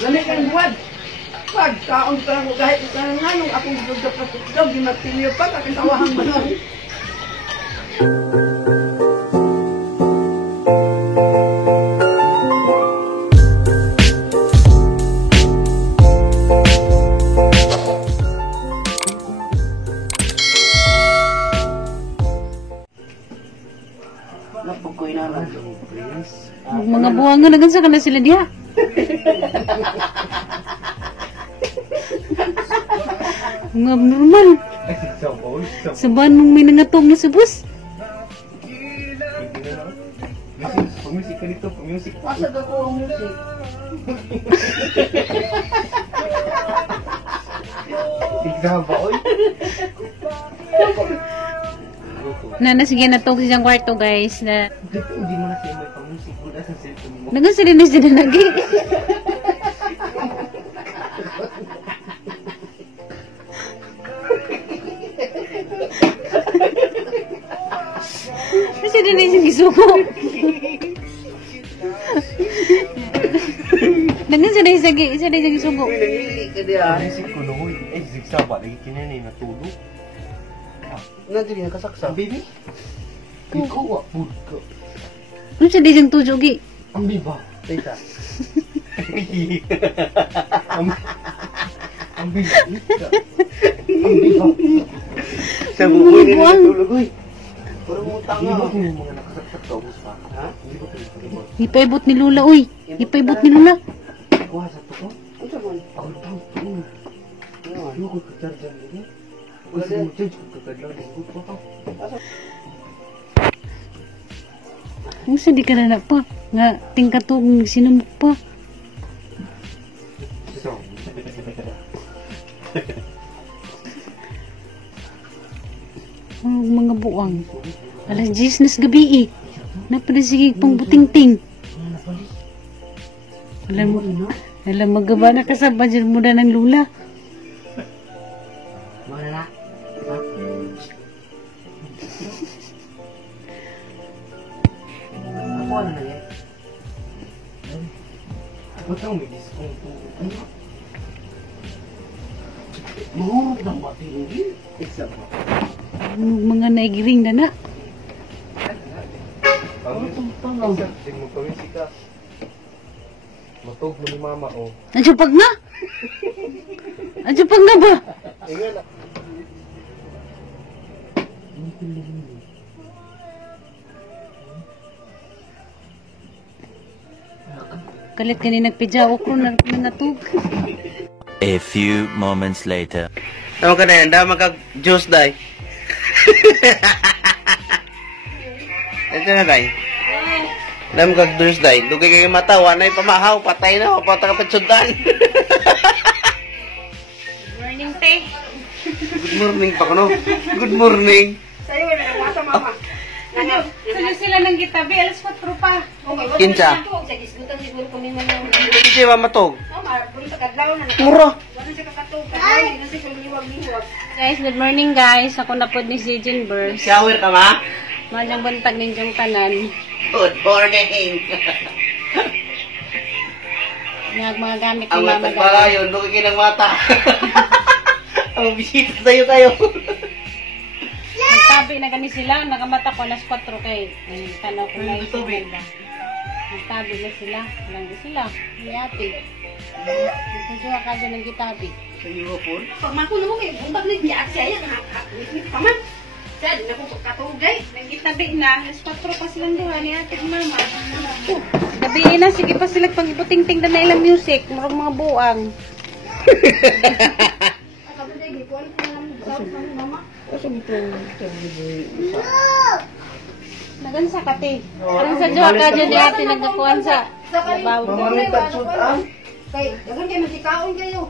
Lamig ang buwad. Pag kaon ka lang kahit ka lang anong akong dugdog di magpiliyo pa kakitawahang manon. Napukoy na lang. Mga buwangan na gansa ka na sila diha. Mga normal. Sabahan mong may nangatong na sa bus. Pag-music ka dito, pag-music. Pasag ako ang music. Tignan ba, oy? Sige na to sa isang kwarto guys. Na Hindi mo na siya may pag-music. Wala sa cellphone mo. nagansa rin na sila lagi. Kasi din na isang isuko. Nagansa na isang isuko. Uy, nangili ka diya. Music ko na, oy. Eh, zigsaba. Lagi kinanay na tulog. Nandiyo na kasaksa. Baby? Ikaw, food ka. Ano siya di siyang tujugi? Ang biba. Tita. Ang biba. Ang biba. Sa bukoy na natulog, uy. Puro mo utang Hindi ba nga. kung mga nakasaksak sa ubus pa? Ha? Hindi ba kung Ipaibot ni Lula, uy. Ipaibot ni Lula. kuha sa to ko? Ano sa man? Ako tao, tingin. Ano ko ka-charger nila? Kasi mo change ko ka-kadlaw. Hindi ko pa. Ano sa di ka na pa? Nga, tingkatong sinumok pa. So, Oh, mga buwang. Alas 10 na sa gabi eh. Napanasige pang buting-ting. Alam magaba na kasaba dyan muna ng Lula. Mana na? Ako ano na yan? ako tao may discount po. Mahurog ng matingin. Isa pa. Mga naigiring na na. Isa, sige mo pawisi ka. Matog mo ni mama, oh. Nadsupag na? Nadsupag na ba? Ingat na. Kalit ka ni nagpidya ko na natug. A few moments later. Tama ka na yan. Dama kag-juice, day. Ito na, day. Dama kag-juice, day. Lugay kayo mata. Wanay pamahaw. Patay na. Patay ka patsundan. Morning, te. Good morning pa ko, no? Good morning. Sa'yo, nagwasa mama. Saan sila nang gitabi? Alas 4 pa. Kinsa? Sa gisgutan siguro ko ni Manong. Hindi siya mamatog. Puro sa kadlaw na. Mura. Wala siya kakatog. Kadlaw, hindi na siya kaliwag-liwag. Guys, good morning guys. Ako na po ni si Jinber. Shower ka, ma? Malang bantag ninyong tanan. Good morning. Mga gamit ni Ang Mama matag pala guys. yun. Lugay kayo ng mata. Ang bisita sa'yo tayo. Nagtabi na gani sila. Nakamata ko alas 4 kay. Tanaw ko na yung Nagtabi? Nagtabi na sila. Walang di sila. May ate. Ito siya ka dyan ng gitabi. Sa iyo po. Pagman ko naman kayo, buntag ni biyak siya yan. Wait, paman. Siya, di na ko katugay. Nagitabi na. Alas 4 pa silang duha ni ate at mama. Gabi na. Sige pa sila pang iputing-ting na ilang music. Marang mga buang. Kabuday, di ko alam kung ano sa mama. Nagansa ka te. Parang sa duha ka dyan ni ate nagkakuhan sa labaw. Mamalitan shoot ang. Kay, dagan kayo matikaon kayo.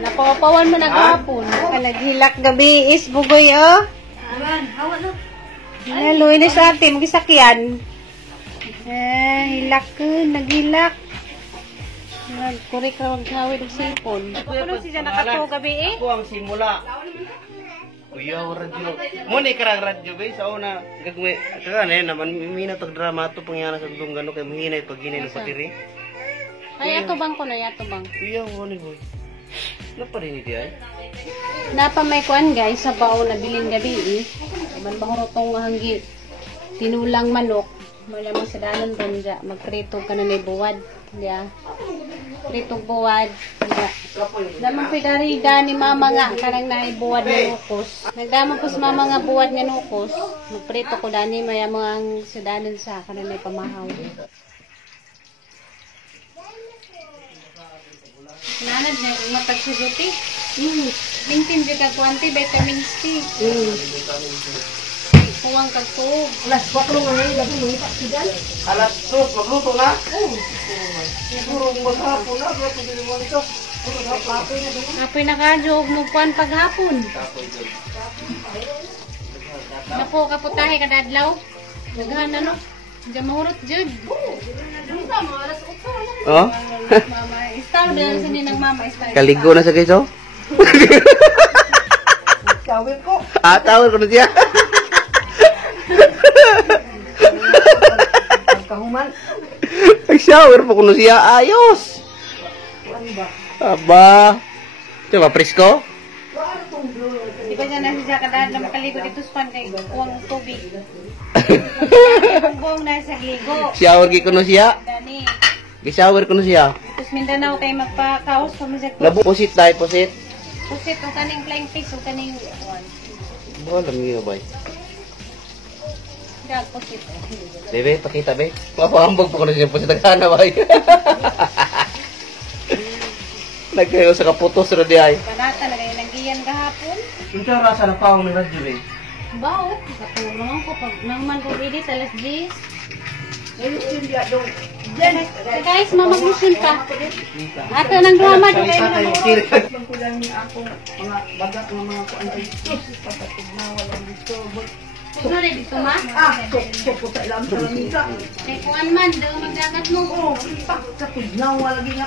Napawapawan mo na gahapon. Naghilak gabi is bugoy oh. Awan, hawa na. Hello, ini sa atin, magisakyan. Hilak ko, naghilak. Nagkurik ka maghawid ng cellphone. Ano siya nakatuwa gabi eh? Ako ang simula. Kuya, radyo. Muna ikarang radyo, be. Sa una, gagawin. Kaya na naman, minatag drama ito pangyana sa dong gano'n kay mahinay pag ginay ng patiri. Ay, ato bang ko na, ato bang. Iya, mo ni boy. Napa rin iti ay? Napa may kuan guys, sa bao na bilin gabi eh. Man bahurotong hanggi tinulang manok. Malamang sa danon ron dya. Magprito ka na buwad. Diya. Pritong buwad. Diya. Naman pidarida ni mama nga. Karang na buwad nga nukos. Nagdamang po sa mama nga buwad nga nukos. Magprito ko dani mayamang sa danon sa karang na pamahaw. Nanad na yung matagsuguti. Mintin dyan ka kuwanti, vitamins C. Kuwang kagtog. Alas 4 nga ngayon, gabi mo ipak sigal. Alas 2, magluto na? Siguro maghapon na. Grabe din mo nito. Apoy na kadyo, mo kuwan paghapon. Naku, kaputahe kadadlaw. Daghan na no. Diyan mahurot dyan. Oh? Mama, istaw din sa ninang mama. Istaw. Kaligo na sa kayo? Kawin ko. Ah, tawag ko na siya. Kahuman. Nag-shower po ko na siya. Ayos. Ano ba? Aba. Diba, presko? Di ba dyan na siya kadadlaw makaligo dito sa pan kay kuwang tubig. Ang buong nasa ligo. Shower ko na siya. Dani. Shower ko na siya. Tapos Mindanao kay magpa-kaos kami sa Pusit tayo, pusit. pusit o kaning flying fish o kaning Wala mo bay. dag pusit. Bebe, pakita be. Papahambog po ko na siya pusit. Nagkana bay. Nagkayo sa kaputos ro di ay. Panata na kayo nanggiyan kahapon. Ito rasa na paong ni radyo be. Bao, katulong ko pag nangman ko edit alas 10. Ngayon yung diya doon. So guys, mamaglusin pa. Ato ng drama do kayo nagmuro. Magkulang niya ako mga bagat ng mga kuan ay papatid na walang dito. Kuno na dito ma. So sa ilang sa lamisa. Kay kuan man daw magdagat mo. Oh, sa tignaw lagi nga.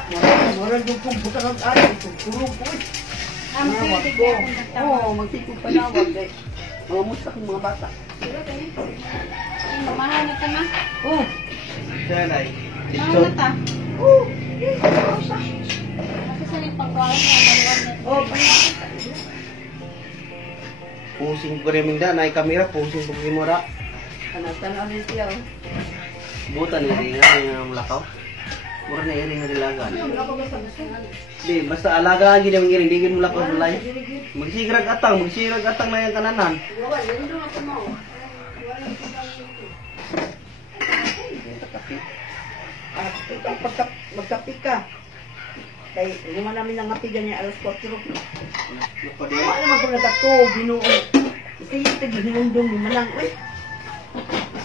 Wala doon kong buta ng ay, puro ko. Ang pwede ko kontakta. Oh, magsikog pa na wag guys. Mga musta kong mga bata. Ay, mamahaw na ta ma. Oh, Dalay. Mahal na ta. oh, Kasi sa ning pagkuha na maluwag na. oh, Pusing ko rin minda. Naay kamera. Pusing ko rin mura. tanaw ni siya. Buta ni rin nga. Yung lakaw. Mura na iring na dilagan. Di, basta alagaan gini ang giring. Di gini mo lakaw sa layo. Magsirag atang na yung kananan. Magkapit ka. Kaya luma namin ang apigan niya alas 4. Lupa din. Wala naman ko nagkatog, binuon. Ito yung tag-hinundong ni Manang. Uy,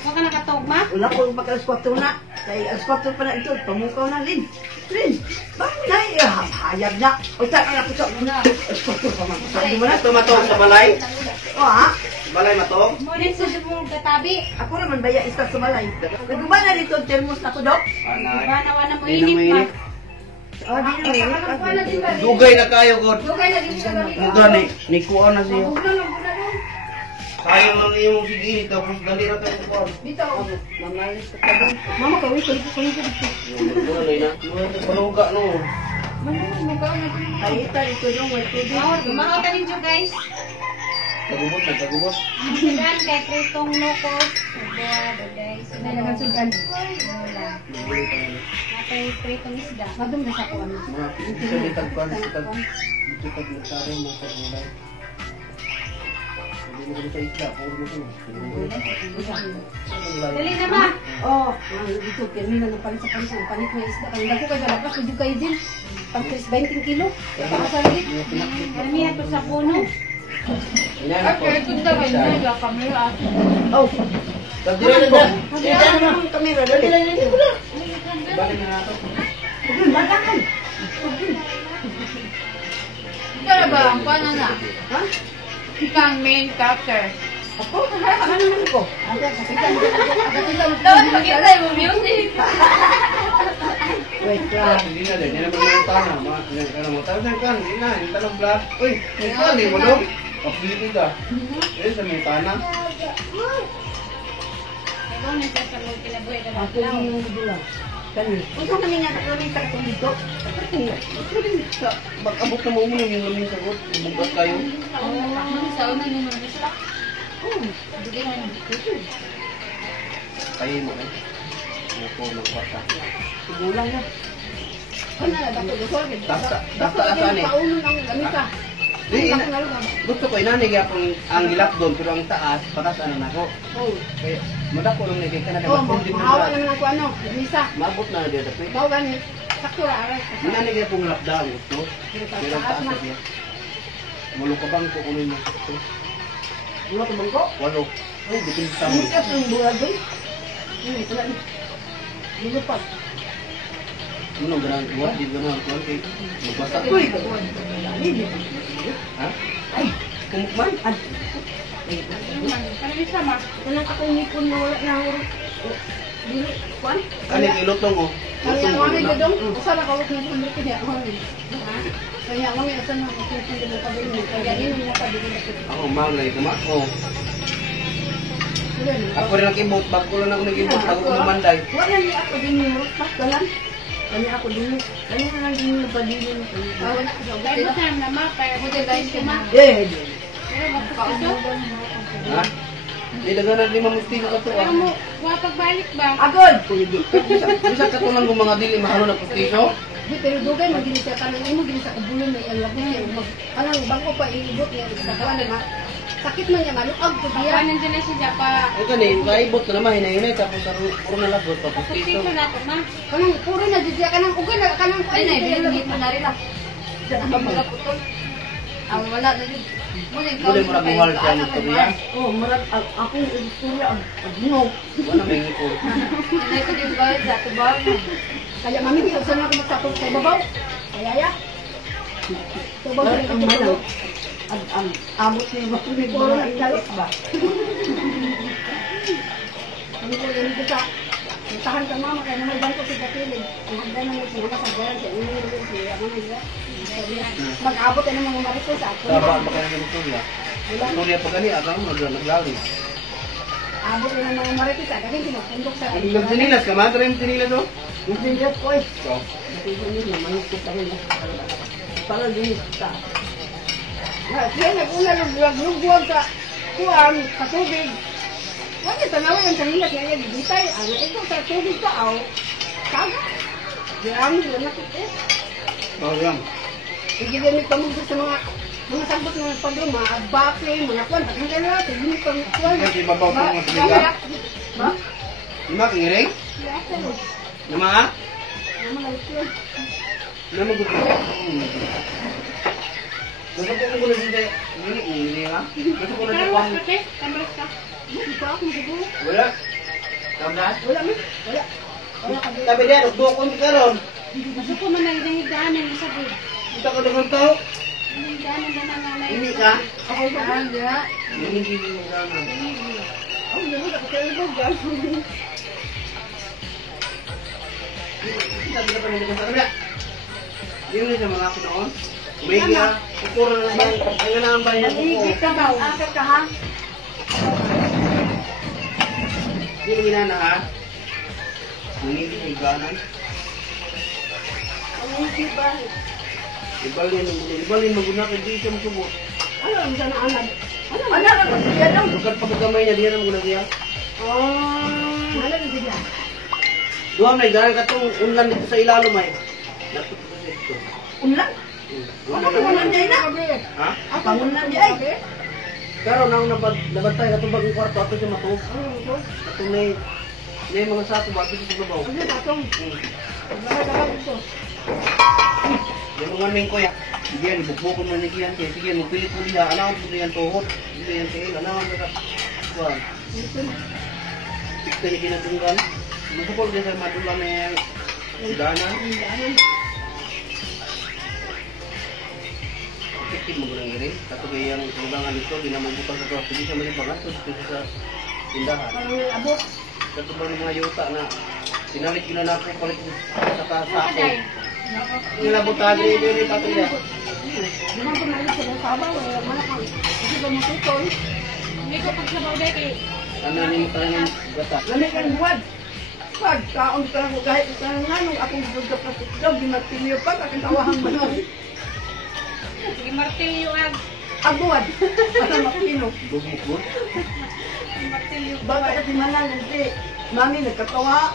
Huwag ka nakatog ma. wala ko mag alas 4 na. Kaya alas 4 pa na ito, pamukaw na Lin. Lin, bakit na hayag na. O saan anak ko sa una. Alas 4 pa man. Sabi mo na. Ito matong sa balay. O ha? Balay matong. Ngunit sa mong katabi. Ako naman baya isa sa malay. Naguma na dito ang termos na ko daw. Anay. Diba nawa na mo Di na init ma. mainit. Ah, di na may. Dugay na kayo, God. Dugay na din siya kami. Muda ni kuha na siya. Sayang lang yung sigili tapos dali na kayo kuha. Dito. Mamalis ka doon. Mama, kawin ko dito. Balay na. Panuga no. Ay, ito dito yung may tubig. Mga tanin guys. Tagubot na, tagubot. Ang sudan kay Pritong Locos. Abuado guys. Ang sudan. Natay Pritong isda. Madum na sa kuwan. Mga isa di tagpan, ito taglutsari mga tagulay. Hindi mo sa isla, puro mo ito. Dali na ba? Oh, dito kami na palit sa pansa, palit na isda. Ang dako kay dapat ko juga din. Pag 20 kilo. Baka sa lit. Karamihan to sa puno. Okay, ganda ba yun? Yung camera. Oh, Tagdila na dyan. dito naman ang kamera dali. Balik na nato. Batakan. Ikaw ba? Ang paano na? Ha? Ikang main character. Ako, ano naman ko? Dapat magkita yung music. Wait lang. Hindi na din, hindi naman yung tanah. Ano mo, tanah kan, hindi na, yung tanong vlog. Uy, ikaw, hindi mo dong. Kapili ka. Eh, sa may tanah. Ikaw na sa salog kinabuhi ka Ako lang. yung dula. Kani. Unsa man niya kami sa kung dito? Abot na mo muna yung lamin sagot. Bugat kayo. Kayo mo eh. Ano po magpasa. Sigulang na. Ano na dapat gusol? Dasta asan eh. Pauno nang gamita. Di, gusto ko inanig ang gilap doon pero ang taas, patas ano na ako. Oh. Kaya madako lang nagay ka na Oh, dapat kung mahawa naman ako ano, gamisa. maabot na dia dapat. Bao gani. Sakto ra aray. Inanig akong lapdaan gusto. Pero ang taas na niya. Mulo ka bang kukunin mo gusto? Wala ko bangko. Walo. Ay, bitin sa mo. Ini kas yung buwan doy. Ini pala ni. Lulupag. Ano ganang buhat di ganang kuan kay magbasa. Uy, buwan. Ini. Ha? Ay, kumukman. Ay. Kanang akong nipon na wala na hurot. Dili, kuan? Ani ilutong ko. Kaya mo ni gadong, usa na kawak nipon dito niya ako. Kaya mo ni usa na kawak nipon dito pa din. Kaya ini na pa dito. Ako malay tama ko. Sila ni. Ako rin nakibot, bago ko lang ako nagibot, bago ko mamanday. Wala ni ako din yung paktalan. Kanya ako din. Kanya na lang din yung padilin. Bawal ako sa Dahil mo time na ma, kaya mo din guys kuma. Eh, Pero magpapito. Ha? Di dagan na 5 mustigo ka to. Pero mo, pagbalik ba? agad. Bisa katunan ko mga dili mahalo na pustiso. Di pero dugay magini sa kanang imo gini sa kabulon na ang labot niya mag kanang bangko pa iibot niya kakawan na sakit man niya malukag ko diya. Kawanan dyan na siya pa. Ay kani, kaibot na naman hinay-hinay tapos puro na labot pa pustiso. Pagpapito na ito ma. Kanang puro na diya kanang ugay na kanang kuan na bilin mo na rin ah. Ang wala na din. Muli mo ra buhal sa ito niya. Oh, marag akong istorya ang no. Wala may ngipon. Ito din ba sa tubaw? Kaya mami di usan ako magtapos sa babaw. Kaya ya. Tubaw sa tubaw. Ang amot ni mo ni puro ang kalot ba? Ano ko yan kita? Tahan ka mama kaya naman bangko sa kapilig. Ang handa na mo sila sa garan sa inyo rin siya. Ako na mag-abot na mga marito sa ako. Taba ba kaya ng Surya? Surya pa gani agam naglalim. Abot na ng mga marito sa kasi pinapundok sa Nagtinilas ka, madre yung tinilas oh. Hindi ko eh. So, Hindi naman ko sa kanila. Para din sa. Kaya nag-una lugwag sa kuwan, sa tubig. Wala tanawa yung kanila kaya gitay. Ano ito sa tubig pa aw. Kaga. Diyan mo nakit eh. oh yan. Hindi ganit pamugod sa mga sagbot ng pagduma, bakli, mga kwan, takang na, tigil pang kwan. Kasi babaw pa mga siliga. Ba? Lima kang iring? Lima ha? Lima gusto. Gusto ko kung gulo dito. Hindi ha? Gusto ko na sa kwan. Kamaras ka. Hindi pa ako siguro. Wala. Kamdas? Wala man. Wala. Wala ka din. Sabi niya, nagdukon ka ron. Gusto ko man ang higdaanan sa bud. Kita ka naman tao. Higdaanan na nanganay. Hindi ka? Ako ba? Hindi. Hindi ka naman. Ako naman, ako kayo ba? Gas. Sabi ka pa nila sa kabila. Hindi mo siya mga ako noon. Umigi ha. Kukura na naman. Ang ganaan ba yan? Hindi ka ba? Akit ka ha? Hindi mo ginana ha? Nangigi sa higanan. Hindi ba? Ibalin maguna kay di siya masubot. Ano ang sana anak? Ano? Anak ako siya daw. Bukat pagkagamay niya, di na maguna siya. Oh. Ano ang siya? Duha may ganang katong unlan dito sa ilalo may. Dapat ko sa ito. Unlan? Ano pangunan niya na? Ha? Pangunan niya ay. Pero nang nabantay katong bagong kwarto ato siya matuos. Katong may mga sato ba ato sa babaw. Ano tatong? Lahat ito. Yung mga ming ko ya. Sige, ibukbukon mo ni Kian. Sige, magpilit mo niya. Ano ang yan tuhot? Hindi yan kail. Ano ang naka... Kuhan. Ito yung kinatunggan. Masukol din sa madula na yung daanan. Effective mo lang rin. Kato kaya yung tunggangan nito, di naman butang sa kawas. Hindi siya malipangatos dito sa tindahan. Parang abot. Kato ba yung mga yuta na sinalit yun na ako palit sa kasako. Nilabot tayo yung patria. Di man ko malit sa sabaw. Malakang. Kasi ba masutol? Hindi ko pagsabaw dahil kay Ano yung tayo ng gata? Lamig ang buwad. pag kaon ka ko kahit ka nganong akong gudto ka daw gimatilyo pa ka tawahang manon. Sige, martilyo ag. Agwad. Para makino. Bugit mo. Martilyo Baga kasi manan hindi. Mami nagkatawa.